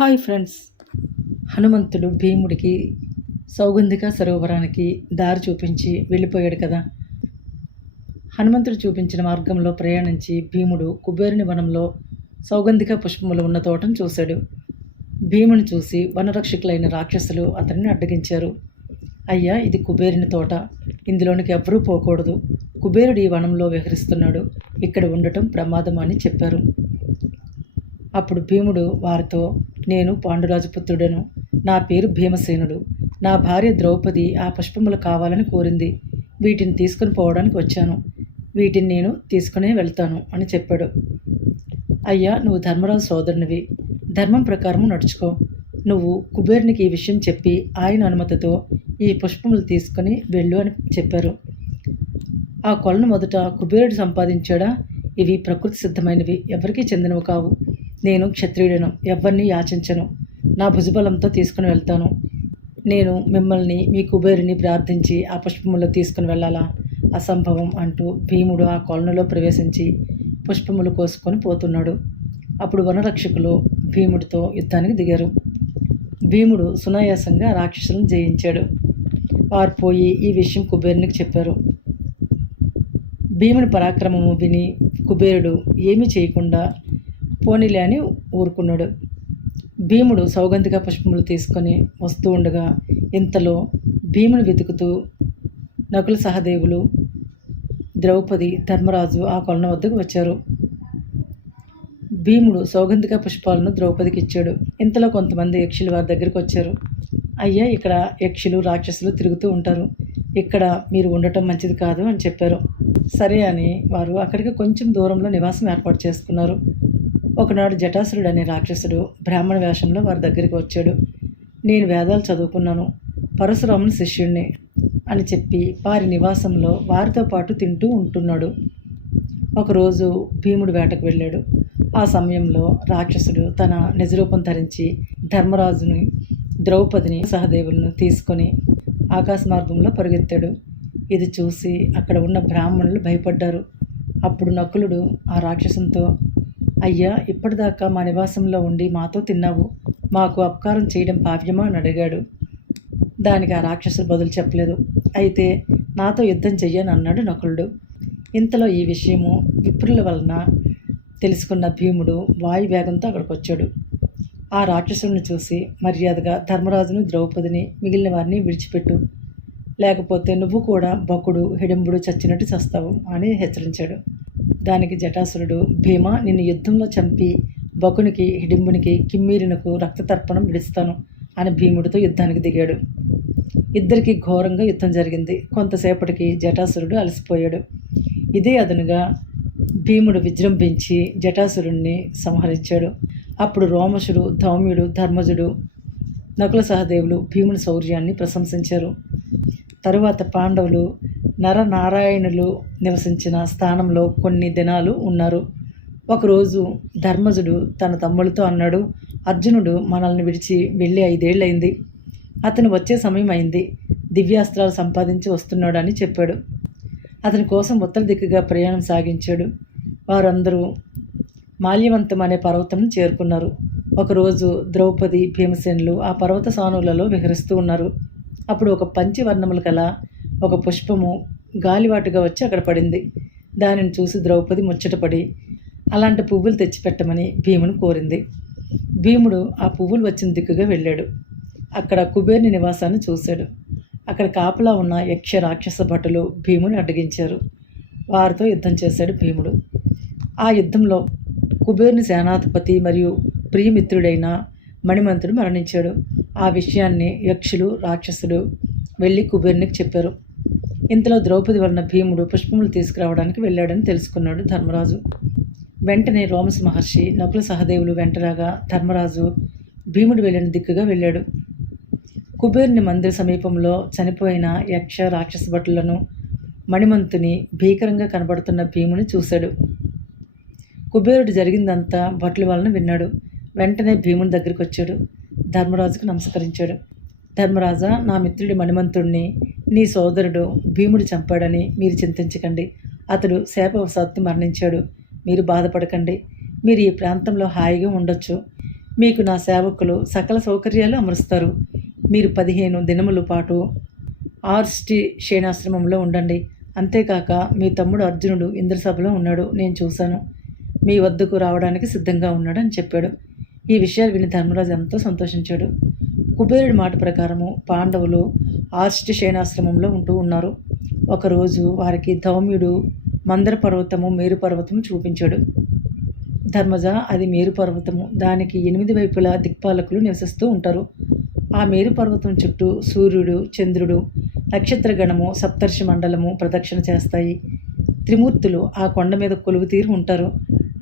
Hi friends. హనుమంతుడు భీముడికి సౌగంధిక సరోవరానికి దారి చూపించి వెళ్ళిపోయాడు కదా. హనుమంతుడు చూపించిన మార్గంలో ప్రయాణించి భీముడు కుబేరుని వనంలో సౌగంధిక పుష్పములు ఉన్న తోటను చూశాడు. భీముని చూసి వనరక్షకులైన రాక్షసులు అతన్ని అడ్డగించారు. అయ్యా ఇది కుబేరుని తోట. ఇందులోనికి ఎవ్వరూ పోకూడదు. కుబేరుడు ఈ వనంలో విహరిస్తున్నాడు. ఇక్కడ ఉండటం ప్రమాదం అని చెప్పారు. అప్పుడు భీముడు వారితో నేను పాండురాజపుత్రుడను. నా పేరు భీమసేనుడు. నా భార్య ద్రౌపది ఆ పుష్పములు కావాలని కోరింది. వీటిని తీసుకుని పోవడానికి వచ్చాను. వీటిని నేను తీసుకునే వెళ్తాను అని చెప్పాడు. అయ్యా నువ్వు ధర్మరాజు సోదరునివి. ధర్మం ప్రకారము నడుచుకో. నువ్వు కుబేరునికి ఈ విషయం చెప్పి ఆయన అనుమతితో ఈ పుష్పములు తీసుకొని వెళ్ళు అని చెప్పారు. ఆ కొలను మొదట కుబేరుడు సంపాదించాడా? ఇవి ప్రకృతి సిద్ధమైనవి. ఎవరికీ చెందినవి కావు. నేను క్షత్రియుడను. ఎవరిని యాచించను. నా భుజబలంతో తీసుకుని వెళ్తాను. నేను మిమ్మల్ని మీ కుబేరుని ప్రార్థించి ఆ పుష్పములు తీసుకుని వెళ్ళాలా? అసంభవం అంటూ భీముడు ఆ కొలనులో ప్రవేశించి పుష్పములు కోసుకొని పోతున్నాడు. అప్పుడు వనరక్షకులు భీముడితో యుద్ధానికి దిగారు. భీముడు సునాయాసంగా రాక్షసులను జయించాడు. వారు పోయి ఈ విషయం కుబేరునికి చెప్పారు. భీముని పరాక్రమము విని కుబేరుడు ఏమీ చేయకుండా పోనీలే అని ఊరుకున్నాడు. భీముడు సౌగంధిక పుష్పములు తీసుకొని వస్తూ ఉండగా ఇంతలో భీముని వెతుకుతూ నకుల సహదేవులు ద్రౌపది ధర్మరాజు ఆ కొలన వద్దకు వచ్చారు. భీముడు సౌగంధిక పుష్పాలను ద్రౌపదికి ఇచ్చాడు. ఇంతలో కొంతమంది యక్షులు వారి దగ్గరికి వచ్చారు. అయ్యా ఇక్కడ యక్షులు రాక్షసులు తిరుగుతూ ఉంటారు. ఇక్కడ మీరు ఉండటం మంచిది కాదు అని చెప్పారు. సరే అని వారు అక్కడికి కొంచెం దూరంలో నివాసం ఏర్పాటు చేసుకున్నారు. ఒకనాడు జటాసురుడు అనే రాక్షసుడు బ్రాహ్మణ వేషంలో వారి దగ్గరికి వచ్చాడు. నేను వేదాలు చదువుకున్నాను. పరశురాముని శిష్యుణ్ణి అని చెప్పి వారి నివాసంలో వారితో పాటు తింటూ ఉంటున్నాడు. ఒకరోజు భీముడు వేటకు వెళ్ళాడు. ఆ సమయంలో రాక్షసుడు తన నిజరూపం ధరించి ధర్మరాజుని ద్రౌపదిని సహదేవులను తీసుకొని ఆకాశ మార్గంలో పరుగెత్తాడు. ఇది చూసి అక్కడ ఉన్న బ్రాహ్మణులు భయపడ్డారు. అప్పుడు నకులుడు ఆ రాక్షసంతో అయ్యా ఇప్పటిదాకా మా నివాసంలో ఉండి మాతో తిన్నావు. మాకు అపకారం చేయడం భావ్యమా? అని అడిగాడు. దానికి ఆ రాక్షసుడు బదులు చెప్పలేదు. అయితే నాతో యుద్ధం చెయ్యని అన్నాడు నకులుడు. ఇంతలో ఈ విషయము విప్రుల వలన తెలుసుకున్న భీముడు వాయు వేగంతో అక్కడికి వచ్చాడు ఆ రాక్షసుడిని చూసి మర్యాదగా ధర్మరాజును ద్రౌపదిని మిగిలిన వారిని విడిచిపెట్టు. లేకపోతే నువ్వు కూడా బకుడు హిడింబుడు చచ్చినట్టు చస్తావు అని హెచ్చరించాడు. దానికి జటాసురుడు భీమ నిన్ను యుద్ధంలో చంపి బకునికి హిడింబునికి కిమ్మీరునకు రక్తతర్పణం విడుస్తాను అని భీముడితో యుద్ధానికి దిగాడు. ఇద్దరికి ఘోరంగా యుద్ధం జరిగింది. కొంతసేపటికి జటాసురుడు అలసిపోయాడు. ఇదే అదనుగా భీముడు విజృంభించి జటాసురుణ్ణి సంహరించాడు. అప్పుడు రోమశుడు ధౌమ్యుడు ధర్మజుడు నకుల సహదేవులు భీముని శౌర్యాన్ని ప్రశంసించారు. తరువాత పాండవులు నరనారాయణులు నివసించిన స్థానంలో కొన్ని దినాలు ఉన్నారు. ఒకరోజు ధర్మజుడు తన తమ్ములతో అన్నాడు అర్జునుడు మనల్ని విడిచి వెళ్ళి ఐదేళ్ళయింది. అతను వచ్చే సమయం అయింది దివ్యాస్త్రాలు సంపాదించి వస్తున్నాడని చెప్పాడు. అతని కోసం ఉత్తర దిక్కుగా ప్రయాణం సాగించాడు. వారందరూ మాల్యవంతం అనే పర్వతం చేరుకున్నారు. ఒకరోజు ద్రౌపది భీమసేనులు ఆ పర్వత సానువులలో విహరిస్తూ ఉన్నారు. అప్పుడు ఒక పంచి వర్ణములు గల ఒక పుష్పము గాలివాటుగా వచ్చి అక్కడ పడింది. దానిని చూసి ద్రౌపది ముచ్చటపడి అలాంటి పువ్వులు తెచ్చిపెట్టమని భీముని కోరింది. భీముడు ఆ పువ్వులు వచ్చిన దిక్కుగా వెళ్ళాడు. అక్కడ కుబేరుని నివాసాన్ని చూశాడు. అక్కడ కాపలా ఉన్న యక్ష రాక్షస భటులు భీముని అడ్డగించారు. వారితో యుద్ధం చేశాడు భీముడు. ఆ యుద్ధంలో కుబేరుని సేనాధిపతి మరియు ప్రియమిత్రుడైన మణిమంతుడు మరణించాడు. ఆ విషయాన్ని యక్షులు రాక్షసులు వెళ్ళి కుబేరునికి చెప్పారు. ఇంతలో ద్రౌపది వలన భీముడు పుష్పములు తీసుకురావడానికి వెళ్ళాడని తెలుసుకున్నాడు ధర్మరాజు. వెంటనే రోమస మహర్షి నకుల సహదేవులు వెంటరాగా ధర్మరాజు భీముడు వెళ్ళిన దిక్కుగా వెళ్ళాడు. కుబేరుని మందిర సమీపంలో చనిపోయిన యక్ష రాక్షస భటులను మణిమంతుని భీకరంగా కనబడుతున్న భీముని చూశాడు. కుబేరుడు జరిగిందంతా భటుల వలన విన్నాడు. వెంటనే భీముని దగ్గరికి వచ్చాడు. ధర్మరాజుకు నమస్కరించాడు. ధర్మరాజా నా మిత్రుడి మణిమంతుడిని నీ సోదరుడు భీముడు చంపాడని మీరు చింతించకండి. అతడు శాపవశాత్తు మరణించాడు. మీరు బాధపడకండి. మీరు ఈ ప్రాంతంలో హాయిగా ఉండొచ్చు. మీకు నా సేవకులు సకల సౌకర్యాలు అమరుస్తారు. మీరు పదిహేను దినముల పాటు ఆర్స్టి క్షేణాశ్రమంలో ఉండండి. అంతేకాక మీ తమ్ముడు అర్జునుడు ఇంద్రసభలో ఉన్నాడు. నేను చూశాను. మీ వద్దకు రావడానికి సిద్ధంగా ఉన్నాడు అని చెప్పాడు. ఈ విషయాలు విని ధర్మరాజు ఎంతో సంతోషించాడు. కుబేరుడి మాట ప్రకారము పాండవులు ఆర్ష్టి శయనాశ్రమంలో ఉంటూ ఉన్నారు. ఒకరోజు వారికి ధౌమ్యుడు మందర పర్వతము మేరు పర్వతము చూపించాడు. ధర్మజ అది మేరు పర్వతము. దానికి ఎనిమిది వైపులా దిక్పాలకులు నివసిస్తూ ఉంటారు. ఆ మేరు పర్వతం చుట్టూ సూర్యుడు చంద్రుడు నక్షత్ర గణము సప్తర్షి మండలము ప్రదక్షిణ చేస్తాయి. త్రిమూర్తులు ఆ కొండ మీద కొలువు తీరు ఉంటారు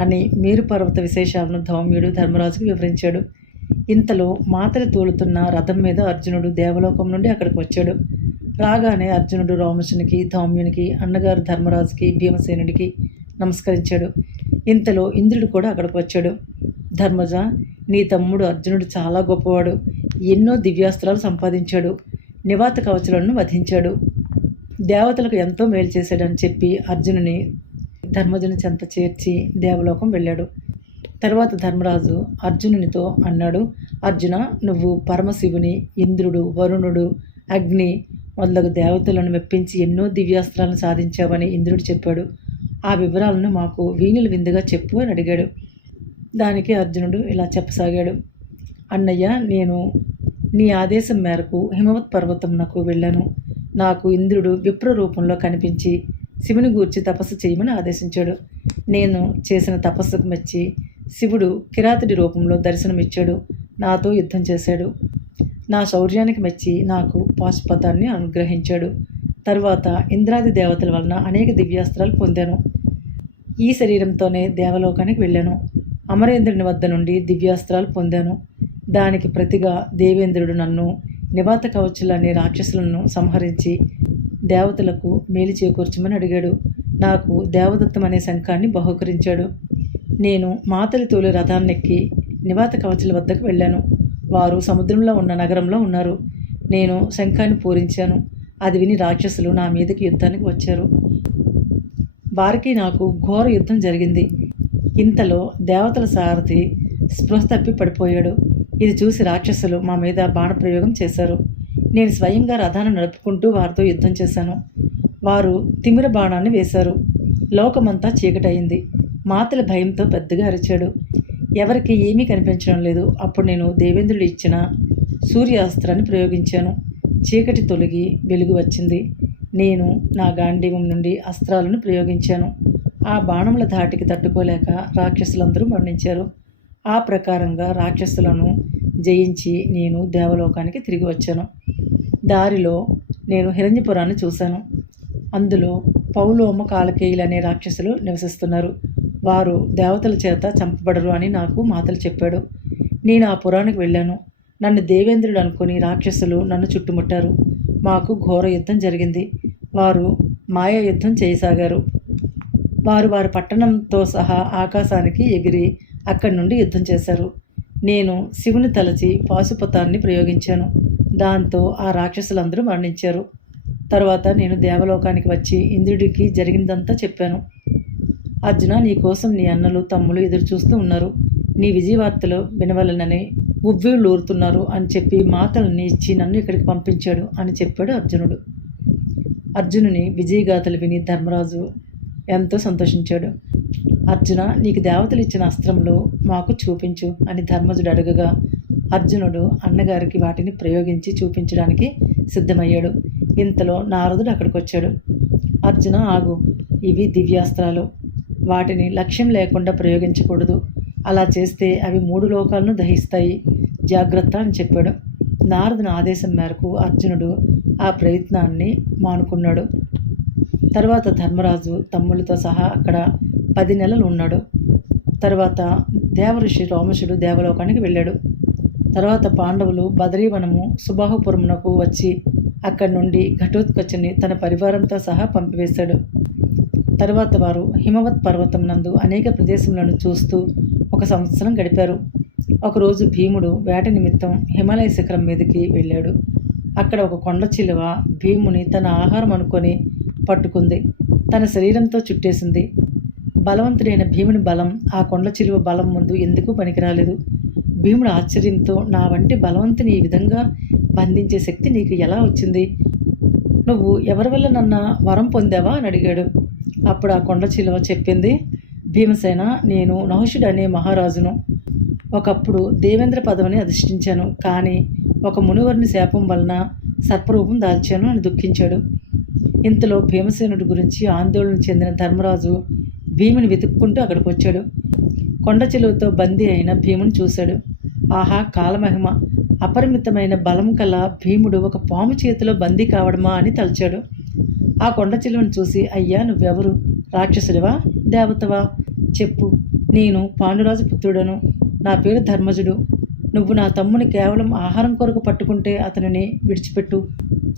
అని మేరు పర్వత విశేషాలను ధౌమ్యుడు ధర్మరాజుకు వివరించాడు. ఇంతలో మాతలు తోలుతున్న రథం మీద అర్జునుడు దేవలోకం నుండి అక్కడికి వచ్చాడు. రాగానే అర్జునుడు రామశునికి ధౌమ్యునికి అన్నగారు ధర్మరాజుకి భీమసేనుడికి నమస్కరించాడు. ఇంతలో ఇంద్రుడు కూడా అక్కడికి వచ్చాడు. ధర్మజ నీ తమ్ముడు అర్జునుడు చాలా గొప్పవాడు. ఎన్నో దివ్యాస్త్రాలు సంపాదించాడు. నివాత కవచలను వధించాడు. దేవతలకు ఎంతో మేలు చేశాడని చెప్పి అర్జునుని ధర్మజుని చెంత చేర్చి దేవలోకం వెళ్ళాడు. తర్వాత ధర్మరాజు అర్జునునితో అన్నాడు అర్జున నువ్వు పరమశివుని ఇంద్రుడు వరుణుడు అగ్ని మొదలగు దేవతలను మెప్పించి ఎన్నో దివ్యాస్త్రాలను సాధించావని ఇంద్రుడు చెప్పాడు. ఆ వివరాలను మాకు వీణుల విందుగా చెప్పు అని అడిగాడు. దానికి అర్జునుడు ఇలా చెప్పసాగాడు అన్నయ్య నేను నీ ఆదేశం మేరకు హిమవత్ పర్వతంనకు వెళ్ళాను. నాకు ఇంద్రుడు విప్ర రూపంలో కనిపించి శివుని గూర్చి తపస్సు చేయమని ఆదేశించాడు. నేను చేసిన తపస్సుకు మెచ్చి శివుడు కిరాతుడి రూపంలో దర్శనమిచ్చాడు. నాతో యుద్ధం చేశాడు. నా శౌర్యానికి మెచ్చి నాకు పాశుపతాన్ని అనుగ్రహించాడు. తర్వాత ఇంద్రాది దేవతల వలన అనేక దివ్యాస్త్రాలు పొందాను. ఈ శరీరంతోనే దేవలోకానికి వెళ్ళాను. అమరేంద్రుని వద్ద నుండి దివ్యాస్త్రాలు పొందాను. దానికి ప్రతిగా దేవేంద్రుడు నన్ను నివాత కవచులనే రాక్షసులను సంహరించి దేవతలకు మేలు చేకూర్చమని అడిగాడు. నాకు దేవదత్తం అనే శంఖాన్ని బహుకరించాడు. నేను మాతలి తోలి రథాన్నెక్కి నివాత కవచల వద్దకు వెళ్ళాను. వారు సముద్రంలో ఉన్న నగరంలో ఉన్నారు. నేను శంఖాన్ని పూరించాను. అది విని రాక్షసులు నా మీదకి యుద్ధానికి వచ్చారు. వారికి నాకు ఘోర యుద్ధం జరిగింది. ఇంతలో దేవతల సారథి స్పృహ తప్పి పడిపోయాడు. ఇది చూసి రాక్షసులు మా మీద బాణప్రయోగం చేశారు. నేను స్వయంగా రథాన్ని నడుపుకుంటూ వారితో యుద్ధం చేశాను. వారు తిమిర బాణాన్ని వేశారు. లోకమంతా చీకటయింది. మాతల భయంతో పెద్దగా అరిచాడు. ఎవరికి ఏమీ కనిపించడం లేదు. అప్పుడు నేను దేవేంద్రుడు ఇచ్చిన సూర్యాస్త్రాన్ని ప్రయోగించాను. చీకటి తొలగి వెలుగు వచ్చింది. నేను నా గాంధీవం నుండి అస్త్రాలను ప్రయోగించాను. ఆ బాణముల ధాటికి తట్టుకోలేక రాక్షసులందరూ మరణించారు. ఆ ప్రకారంగా రాక్షసులను జయించి నేను దేవలోకానికి తిరిగి వచ్చాను. దారిలో నేను హిరణ్యపురాన్ని చూశాను. అందులో పౌలోమ కాలకేయులు అనే రాక్షసులు నివసిస్తున్నారు. వారు దేవతల చేత చంపబడరు అని నాకు మాతలు చెప్పాడు. నేను ఆ పురానికి వెళ్ళాను. నన్ను దేవేంద్రుడు అనుకుని రాక్షసులు నన్ను చుట్టుముట్టారు. మాకు ఘోర యుద్ధం జరిగింది. వారు మాయ యుద్ధం చేయసాగారు. వారు వారి పట్టణంతో సహా ఆకాశానికి ఎగిరి అక్కడి నుండి యుద్ధం చేశారు. నేను శివుని తలచి పాశుపతాన్ని ప్రయోగించాను. దాంతో ఆ రాక్షసులందరూ మరణించారు. తర్వాత నేను దేవలోకానికి వచ్చి ఇంద్రుడికి జరిగిందంతా చెప్పాను. అర్జున నీ కోసం నీ అన్నలు తమ్ములు ఎదురు చూస్తూ ఉన్నారు. నీ విజయవార్తలు వినవలనని ఉవ్విళ్ళూరుతున్నారు అని చెప్పి మాతల్ని ఇచ్చి నన్ను ఇక్కడికి పంపించాడు అని చెప్పాడు అర్జునుడు. అర్జునుని విజయగాథలు విని ధర్మరాజు ఎంతో సంతోషించాడు. అర్జున నీకు దేవతలు ఇచ్చిన అస్త్రంలో మాకు చూపించు అని ధర్మజుడు అడుగగా అర్జునుడు అన్నగారికి వాటిని ప్రయోగించి చూపించడానికి సిద్ధమయ్యాడు. ఇంతలో నారదుడు అక్కడికి వచ్చాడు అర్జున ఆగు ఇవి దివ్యాస్త్రాలు. వాటిని లక్ష్యం లేకుండా ప్రయోగించకూడదు. అలా చేస్తే అవి మూడు లోకాలను దహిస్తాయి. జాగ్రత్త అని చెప్పాడు. నారదుని ఆదేశం మేరకు అర్జునుడు ఆ ప్రయత్నాన్ని మానుకున్నాడు. తర్వాత ధర్మరాజు తమ్ముళ్ళతో సహా అక్కడ పది నెలలు ఉన్నాడు. తర్వాత దేవఋషి రోమశుడు దేవలోకానికి వెళ్ళాడు. తర్వాత పాండవులు బదరీవనము సుబాహుపురమునకు వచ్చి అక్కడి నుండి ఘటోత్కచుని తన పరివారంతో సహా పంపివేశాడు. తరువాత వారు హిమవత్ పర్వతం నందు అనేక ప్రదేశములను చూస్తూ ఒక సంవత్సరం గడిపారు. ఒకరోజు భీముడు వేట నిమిత్తం హిమాలయ శిఖరం మీదకి వెళ్ళాడు. అక్కడ ఒక కొండ చిలువ భీముని తన ఆహారం అనుకొని పట్టుకుంది. తన శరీరంతో చుట్టేసింది. బలవంతుడైన భీముని బలం ఆ కొండ చిలువ బలం ముందు ఎందుకు పనికిరాలేదు? భీముడు ఆశ్చర్యంతో నా వంటి బలవంతుని ఈ విధంగా బంధించే శక్తి నీకు ఎలా వచ్చింది? నువ్వు ఎవరి వల్ల నన్న వరం పొందావా? అని అడిగాడు. అప్పుడు ఆ కొండ చిలువ చెప్పింది భీమసేన నేను నహుషుడు అనే మహారాజును ఒకప్పుడు దేవేంద్ర పదవిని అధిష్ఠించాను. కానీ ఒక మునివర్ని శాపం వలన సర్పరూపం దాల్చాను అని దుఃఖించాడు. ఇంతలో భీమసేనుడి గురించి ఆందోళన చెందిన ధర్మరాజు భీముని వెతుక్కుంటూ అక్కడికి వచ్చాడు. కొండ చెలువతో బందీ అయిన భీముని చూశాడు. ఆహా కాలమహిమ! అపరిమితమైన బలం కల భీముడు ఒక పాము చేతిలో బందీ కావడమా? అని తలచాడు. ఆ కొండ చిలువను చూసి అయ్యా నువ్వెవరు? రాక్షసుడివా? దేవతవా? చెప్పు. నేను పాండురాజు పుత్రుడను. నా పేరు ధర్మజుడు. నువ్వు నా తమ్ముని కేవలం ఆహారం కొరకు పట్టుకుంటే అతనిని విడిచిపెట్టు.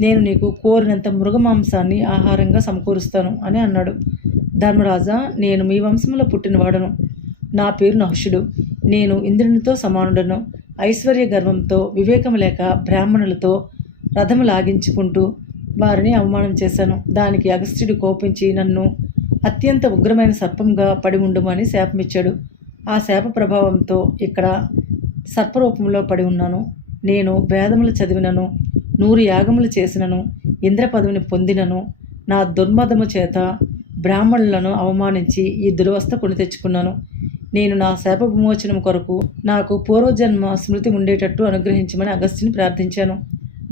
నేను నీకు కోరినంత మృగమాంసాన్ని ఆహారంగా సమకూరుస్తాను అని అన్నాడు. ధర్మరాజా నేను మీ వంశంలో పుట్టినవాడను. నా పేరు నహుషుడు. నేను ఇంద్రునితో సమానుడను. ఐశ్వర్య గర్వంతో వివేకం లేక బ్రాహ్మణులతో రథము లాగించుకుంటూ వారిని అవమానం చేశాను. దానికి అగస్త్యుడు కోపించి నన్ను అత్యంత ఉగ్రమైన సర్పంగా పడి ఉండమని శాపమిచ్చాడు. ఆ శాప ప్రభావంతో ఇక్కడ సర్పరూపంలో పడి ఉన్నాను. నేను వేదములు చదివినను నూరు యాగములు చేసినను ఇంద్ర పదవిని పొందినను నా దుర్మదము చేత బ్రాహ్మణులను అవమానించి ఈ దురవస్థ కొని తెచ్చుకున్నాను. నేను నా శాప విమోచనం కొరకు నాకు పూర్వజన్మ స్మృతి ఉండేటట్టు అనుగ్రహించమని అగస్త్యుని ప్రార్థించాను.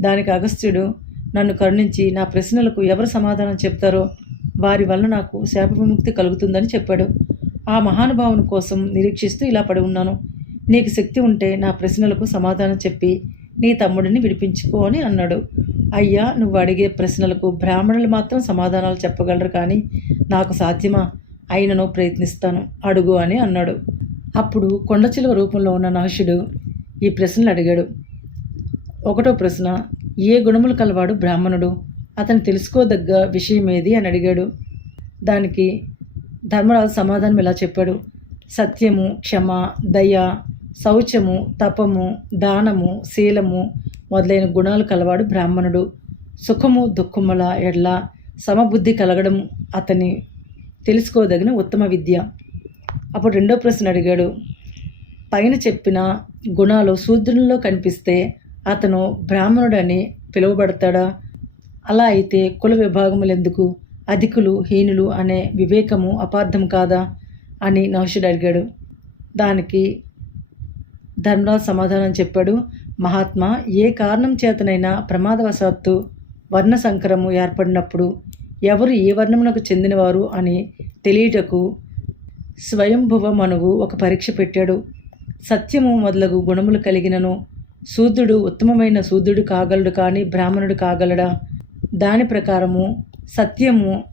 దానికి అగస్త్యుడు నన్ను కరుణించి నా ప్రశ్నలకు ఎవరు సమాధానం చెప్తారో వారి వల్ల నాకు శాప విముక్తి కలుగుతుందని చెప్పాడు. ఆ మహానుభావుని కోసం నిరీక్షిస్తూ ఇలా పడి ఉన్నాను. నీకు శక్తి ఉంటే నా ప్రశ్నలకు సమాధానం చెప్పి నీ తమ్ముడిని విడిపించుకో అని అన్నాడు. అయ్యా నువ్వు అడిగే ప్రశ్నలకు బ్రాహ్మణులు మాత్రం సమాధానాలు చెప్పగలరు కానీ నాకు సాధ్యమా? అయినను ప్రయత్నిస్తాను. అడుగు అని అన్నాడు. అప్పుడు కొండచిలువ రూపంలో ఉన్న నాశుడు ఈ ప్రశ్నలు అడిగాడు. ఒకటో ప్రశ్న ఏ గుణములు కలవాడు బ్రాహ్మణుడు? అతను తెలుసుకోదగ్గ విషయం ఏది? అని అడిగాడు. దానికి ధర్మరాజు సమాధానం ఇలా చెప్పాడు. సత్యము క్షమ దయ శౌచము తపము దానము శీలము మొదలైన గుణాలు కలవాడు బ్రాహ్మణుడు. సుఖము దుఃఖముల ఎడ్ల సమబుద్ధి కలగడం అతని తెలుసుకోదగిన ఉత్తమ విద్య. అప్పుడు రెండో ప్రశ్న అడిగాడు. పైన చెప్పిన గుణాలు శూద్రుల్లో కనిపిస్తే అతను బ్రాహ్మణుడని పిలువబడతాడా? అలా అయితే కుల విభాగములు ఎందుకు అధికులు హీనులు అనే వివేకము అపార్థం కాదా? అని నహుషుడు అడిగాడు. దానికి ధర్మరాజ్ సమాధానం చెప్పాడు. మహాత్మా ఏ కారణం చేతనైనా ప్రమాదవశాత్తు వర్ణ సంకరము ఏర్పడినప్పుడు ఎవరు ఏ వర్ణమునకు చెందినవారు అని తెలియటకు స్వయంభువ మనువు ఒక పరీక్ష పెట్టాడు. సత్యము మొదలగు గుణములు కలిగినను శూద్రుడు ఉత్తమమైన శూద్రుడు కాగలడు కానీ బ్రాహ్మణుడు కాగలడా? దాని ప్రకారము సత్యము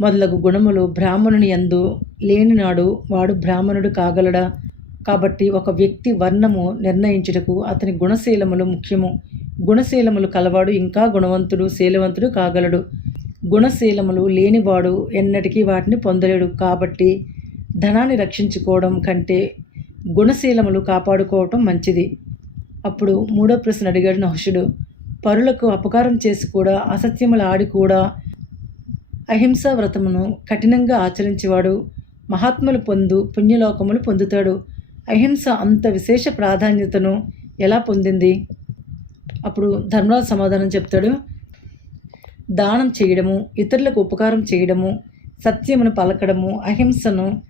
మొదలగు గుణములు బ్రాహ్మణుని యందు లేనినాడు వాడు బ్రాహ్మణుడు కాగలడా? కాబట్టి ఒక వ్యక్తి వర్ణము నిర్ణయించుటకు అతని గుణశీలములు ముఖ్యము. గుణశీలములు కలవాడు ఇంకా గుణవంతుడు శీలవంతుడు కాగలడు. గుణశీలములు లేనివాడు ఎన్నటికీ వాటిని పొందలేడు. కాబట్టి ధనాన్ని రక్షించుకోవడం కంటే గుణశీలములు కాపాడుకోవటం మంచిది. అప్పుడు మూడో ప్రశ్న అడిగాడు నహుషుడు. పరులకు అపకారం చేసి కూడా అసత్యములు ఆడి కూడా అహింసా వ్రతమును కఠినంగా ఆచరించేవాడు. మహాత్ములు పొందు పుణ్యలోకములు పొందుతాడు. అహింస అంత విశేష ప్రాధాన్యతను ఎలా పొందింది? అప్పుడు ధర్మరాజు సమాధానం చెప్తాడు. దానం చేయడము ఇతరులకు ఉపకారం చేయడము సత్యమును పలకడము అహింసను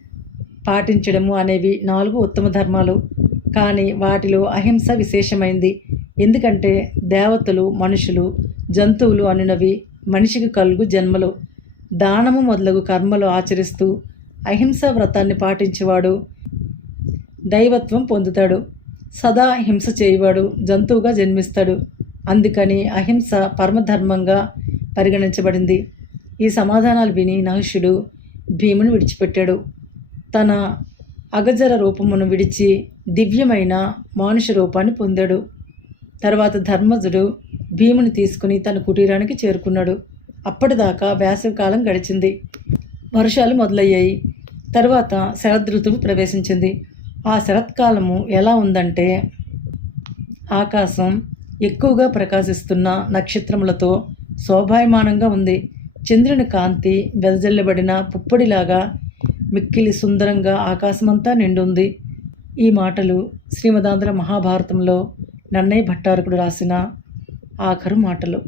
పాటించడము అనేవి నాలుగు ఉత్తమ ధర్మాలు. కానీ వాటిలో అహింస విశేషమైంది. ఎందుకంటే దేవతలు మనుషులు జంతువులు అనునవి మనిషికి కలుగు జన్మలు. దానము మొదలగు కర్మలు ఆచరిస్తూ అహింస వ్రతాన్ని పాటించేవాడు దైవత్వం పొందుతాడు. సదా హింస చేయవాడు జంతువుగా జన్మిస్తాడు. అందుకని అహింస పరమధర్మంగా పరిగణించబడింది. ఈ సమాధానాలు విని నహుషుడు భీముని విడిచిపెట్టాడు. తన అగజర రూపమును విడిచి దివ్యమైన మానుష రూపాన్ని పొందాడు. తర్వాత ధర్మజుడు భీముని తీసుకుని తన కుటీరానికి చేరుకున్నాడు. అప్పటిదాకా వేసవికాలం గడిచింది. వర్షాలు మొదలయ్యాయి. తర్వాత శరదృతువు ప్రవేశించింది. ఆ శరత్కాలము ఎలా ఉందంటే ఆకాశం ఎక్కువగా ప్రకాశిస్తున్న నక్షత్రములతో శోభాయమానంగా ఉంది. చంద్రుని కాంతి వెదజల్లబడిన పుప్పడిలాగా మిక్కిలి సుందరంగా ఆకాశమంతా నిండుంది. ఈ మాటలు శ్రీమదాంధ్ర మహాభారతంలో నన్నయ్య భట్టారకుడు రాసిన ఆఖరు మాటలు.